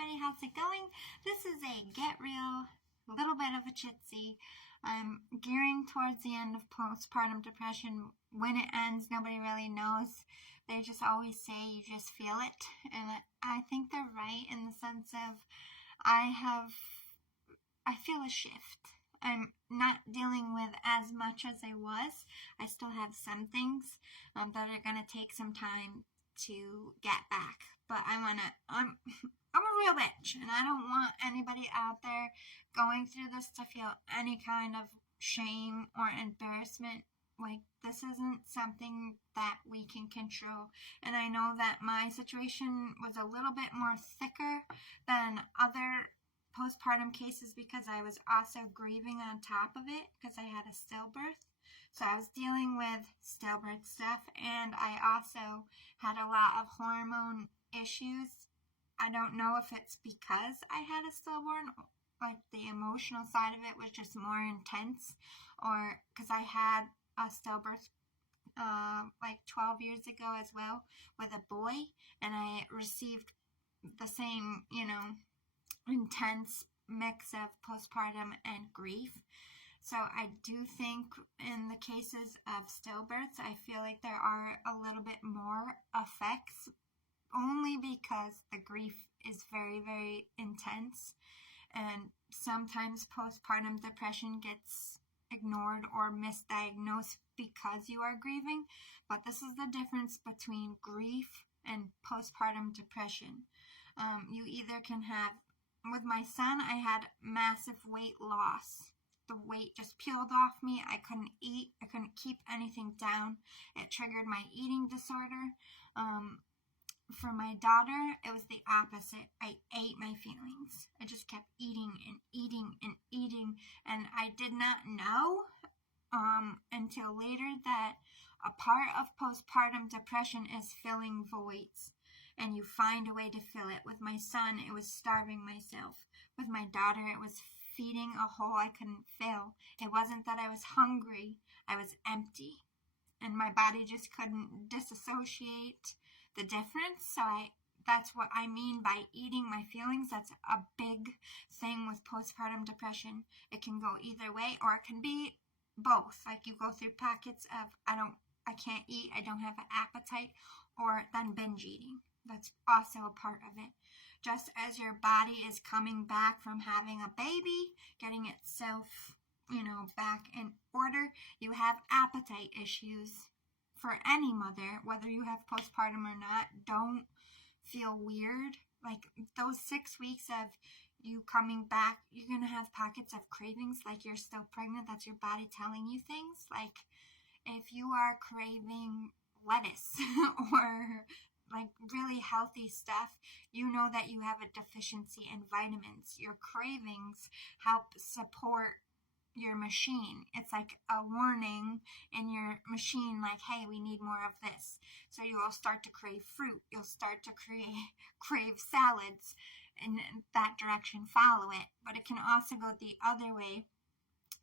everybody, how's it going? This is a get real, little bit of a chitsy. I'm gearing towards the end of postpartum depression. When it ends, nobody really knows. They just always say you just feel it. And I think they're right in the sense of I feel a shift. I'm not dealing with as much as I was. I still have some things that are going to take some time to get back. But I'm a real bitch, and I don't want anybody out there going through this to feel any kind of shame or embarrassment. Like, this isn't something that we can control. And I know that my situation was a little bit more thicker than other postpartum cases because I was also grieving on top of it because I had a stillbirth. So I was dealing with stillbirth stuff, and I also had a lot of hormone issues. I don't know if it's because I had a stillborn, like the emotional side of it was just more intense, or because I had a stillbirth like 12 years ago as well with a boy, and I received the same, intense mix of postpartum and grief. So I do think in the cases of stillbirths, I feel like there are a little bit more effects only because the grief is very, very intense, and sometimes postpartum depression gets ignored or misdiagnosed because you are grieving. But this is the difference between grief and postpartum depression. You either can have, with my son, I had massive weight loss. The weight just peeled off me. I couldn't eat. I couldn't keep anything down. It triggered my eating disorder. For my daughter, it was the opposite. I ate my feelings. I just kept eating and eating and eating. And I did not know until later that a part of postpartum depression is filling voids. And you find a way to fill it. With my son, it was starving myself. With my daughter, it was feeding a hole I couldn't fill. It wasn't that I was hungry. I was empty. And my body just couldn't disassociate the difference. So that's what I mean by eating my feelings. That's a big thing with postpartum depression. It can go either way, or it can be both. Like, you go through pockets of I can't eat, I don't have an appetite, or then binge eating. That's also a part of it. Just as your body is coming back from having a baby, getting itself, back in order, you have appetite issues. For any mother, whether you have postpartum or not, don't feel weird. Like, those 6 weeks of you coming back, you're going to have pockets of cravings like you're still pregnant. That's your body telling you things. Like, if you are craving lettuce or like really healthy stuff, you know that you have a deficiency in vitamins. Your cravings help support your machine. It's like a warning in your machine, like, hey, we need more of this. So you will start to crave fruit. You'll start to crave salads. In that direction, follow it. But it can also go the other way.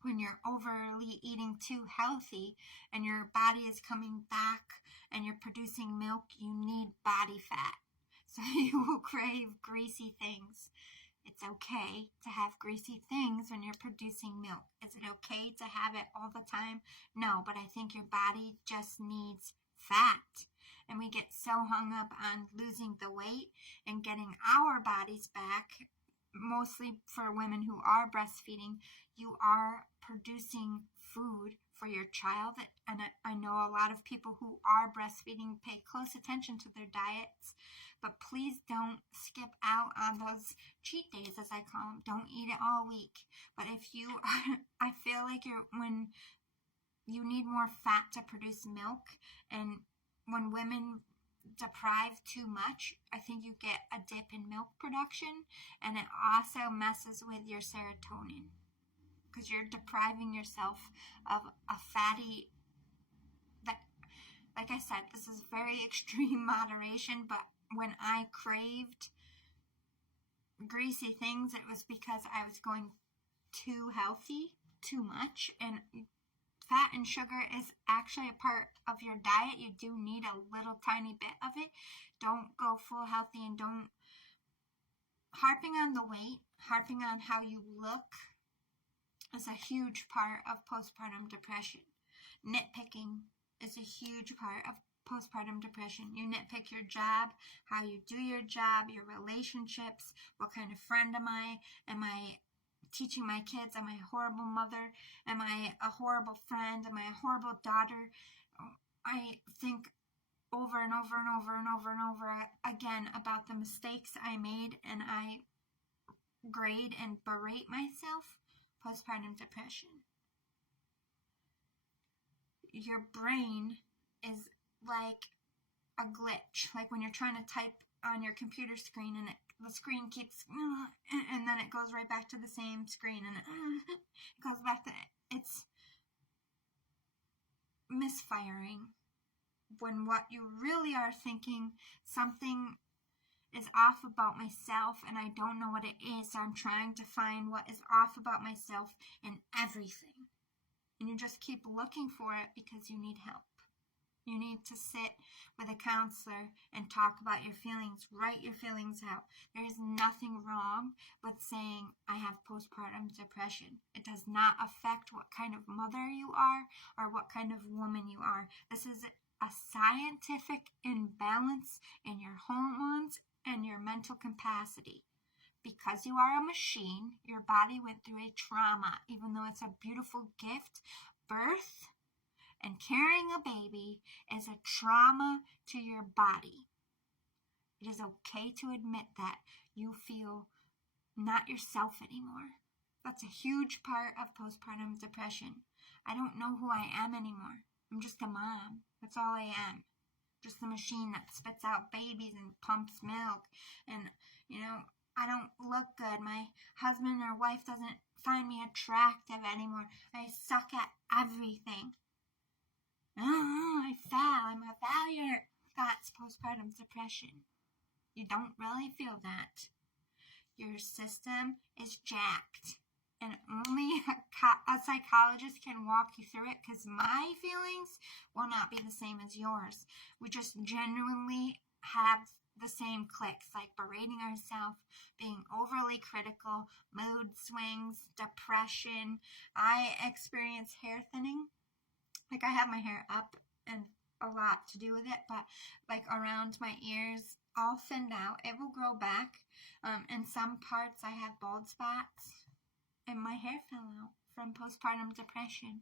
When you're overly eating too healthy and your body is coming back and you're producing milk, you need body fat. So you will crave greasy things. It's okay to have greasy things when you're producing milk. Is it okay to have it all the time? No, but I think your body just needs fat. And we get so hung up on losing the weight and getting our bodies back. Mostly for women who are breastfeeding, you are producing food for your child. And I know a lot of people who are breastfeeding pay close attention to their diets. But please don't skip out on those cheat days, as I call them. Don't eat it all week. But if you are, I feel like when you need more fat to produce milk, and when women deprive too much, I think you get a dip in milk production, and it also messes with your serotonin because you're depriving yourself of a fatty, that, like I said, this is very extreme moderation, but when I craved greasy things, it was because I was going too healthy, too much, and fat and sugar is actually a part of your diet. You do need a little tiny bit of it. Don't go full healthy and don't harping on the weight, harping on how you look is a huge part of postpartum depression. Nitpicking is a huge part of postpartum depression. You nitpick your job, how you do your job, your relationships, what kind of friend am I? Am I teaching my kids? Am I a horrible mother? Am I a horrible friend? Am I a horrible daughter? I think over and over and over and over and over again about the mistakes I made, and I grade and berate myself. Postpartum depression. Your brain is like a glitch, like when you're trying to type on your computer screen and the screen keeps, and then it goes right back to the same screen, and it goes back to, it's misfiring. When what you really are thinking, something is off about myself and I don't know what it is, so I'm trying to find what is off about myself in everything. And you just keep looking for it because you need help. You need to sit with a counselor and talk about your feelings, write your feelings out. There is nothing wrong with saying, I have postpartum depression. It does not affect what kind of mother you are or what kind of woman you are. This is a scientific imbalance in your hormones and your mental capacity. Because you are a machine, your body went through a trauma, even though it's a beautiful gift. Birth and carrying a baby is a trauma to your body. It is okay to admit that you feel not yourself anymore. That's a huge part of postpartum depression. I don't know who I am anymore. I'm just a mom. That's all I am. Just the machine that spits out babies and pumps milk. And, I don't look good. My husband or wife doesn't find me attractive anymore. I suck at everything. Oh, I fell. I'm a failure. That's postpartum depression. You don't really feel that. Your system is jacked. And only a psychologist can walk you through it, because my feelings will not be the same as yours. We just genuinely have the same clicks, like berating ourselves, being overly critical, mood swings, depression. I experience hair thinning. Like, I have my hair up and a lot to do with it, but like around my ears, all thinned out. It will grow back. In some parts, I have bald spots. And my hair fell out from postpartum depression.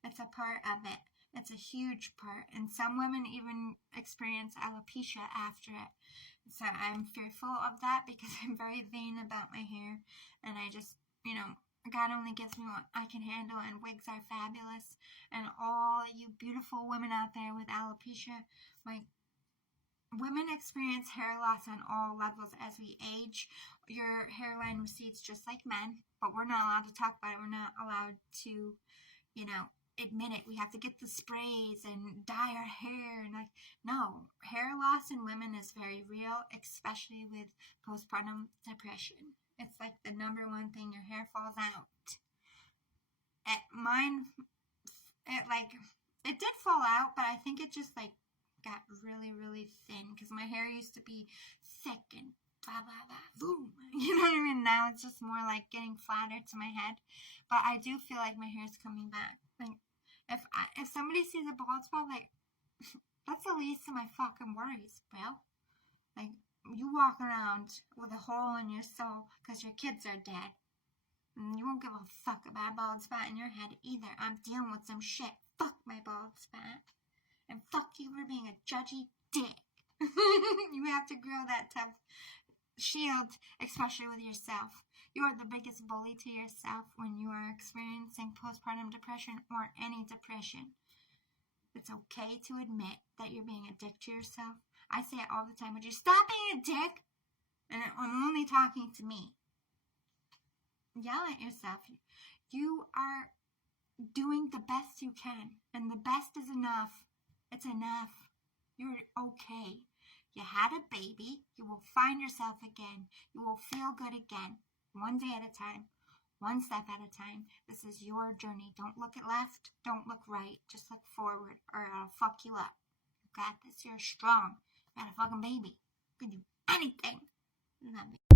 It's a part of it. It's a huge part. And some women even experience alopecia after it. So I'm fearful of that because I'm very vain about my hair. And I just, God only gives me what I can handle, and wigs are fabulous. And all you beautiful women out there with alopecia, women experience hair loss on all levels as we age. Your hairline recedes just like men, but we're not allowed to talk about it. We're not allowed to, admit it. We have to get the sprays and dye our hair. And no, hair loss in women is very real, especially with postpartum depression. It's like the number one thing. Your hair falls out. Mine, it did fall out, but I think it just got really, really thin, because my hair used to be thick and blah, blah, blah, boom. You know what I mean? Now it's just more like getting flatter to my head. But I do feel like my hair is coming back. If somebody sees a bald spot, that's the least of my fucking worries, bro. You walk around with a hole in your soul because your kids are dead. And you won't give a fuck about a bald spot in your head either. I'm dealing with some shit. Fuck my bald spot. And fuck you for being a judgy dick. You have to grow that tough shield, especially with yourself. You are the biggest bully to yourself when you are experiencing postpartum depression or any depression. It's okay to admit that you're being a dick to yourself. I say it all the time. Would you stop being a dick? And I'm only talking to me. Yell at yourself. You are doing the best you can, and the best is enough. It's enough. You're okay. You had a baby. You will find yourself again. You will feel good again. One day at a time. One step at a time. This is your journey. Don't look at left. Don't look right. Just look forward, or I'll fuck you up. You got this. You're strong. You got a fucking baby. You can do anything. Love it.